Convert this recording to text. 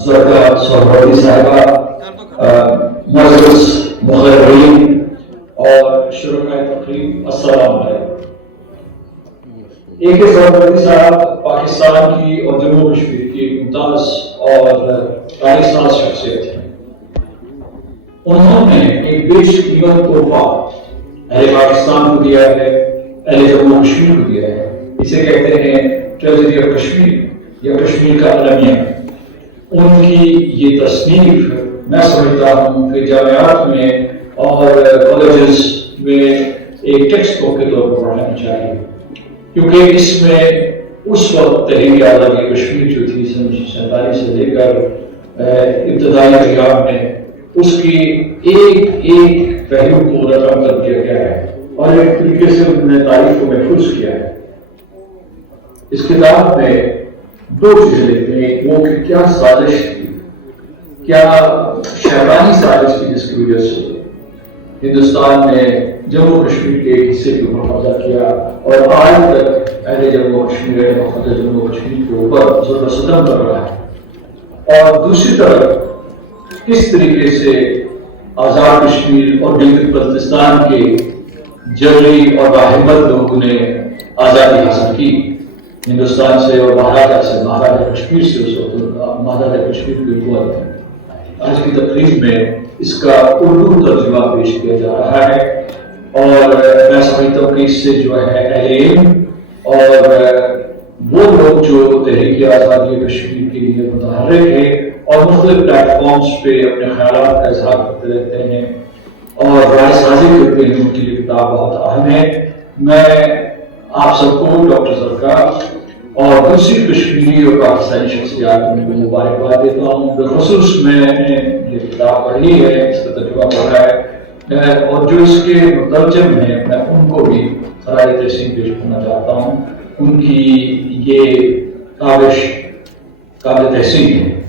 زرکا سہروردی صاحبہ، معزز مقررین اور شرکائے تقریب، السلام علیکم۔ اے کے سہروردی صاحب پاکستان کی اور جموں کشمیر کی ایک ممتاز اور تاریخ ساز شخصیت ہے۔ انہوں نے ایک بے شمار تحفہ اہل پاکستان کو دیا ہے، اہل جموں کشمیر کو دیا ہے۔ اسے کہتے ہیں ٹریجڈی آف کشمیر یا کشمیر کا المیہ۔ ان کی یہ تصنیف میں سمجھتا ہوں کہ جامعات میں اور کالجز میں ایک ٹیکسٹ بک کے طور پر پڑھانی چاہیے، کیونکہ اس میں اس وقت تحریک آزادی کشمیر جو تھی 1947 سے لے کر ابتدائی ایام میں اس کی ایک ایک پہلو کو رقم کر دیا گیا ہے اور ایک طریقے سے انہوں نے تاریخ کو محفوظ کیا ہے۔ اس کتاب میں دو چیزیں لکھتے ہیں، وہ کہ کیا سازش تھی، کیا شیطانی سازش تھی جس کی وجہ سے ہندوستان نے جموں کشمیر کے ایک حصے کو محفوظ کیا اور آج تک اہل جموں کشمیر محفوظ جموں کشمیر کے اوپر ظلم و ستم کر رہا ہے۔ اور دوسری طرف کس طریقے سے آزاد کشمیر اور گلگت بلتستان کے جنگی اور باہمت لوگوں نے آزادی حاصل کی ہندوستان سے اور مہاراجہ کشمیر سے، اس وقت مہاراجہ کشمیر کی حکومت۔ آج کی تقریب میں اس کا اردو ترجمہ پیش کیا جا رہا ہے اور میں سمجھتا ہوں کہ اس سے جو ہے اہل علم اور وہ لوگ جو تحریک آزادی کشمیر کے لیے متحرک ہیں اور مختلف پلیٹ فارمز پہ اپنے خیالات کا اظہار کرتے رہتے ہیں اور رائے سازی کرتے ہیں، ان کے لیے کتاب بہت اہم ہے۔ میں آپ سب کو ڈاکٹر زرکا اور دوسری کشمیری اور پاکستانی شخصیات کو مبارکباد دیتا ہوں۔ بالخصوص میں نے یہ کتاب پڑھی ہے، اس کا ترجمہ پڑھا ہے اور جو اس کے مترجم ہیں میں ان کو بھی خراج تحسین پیش کرنا چاہتا ہوں۔ ان کی یہ کاوش قابل تحسین ہے۔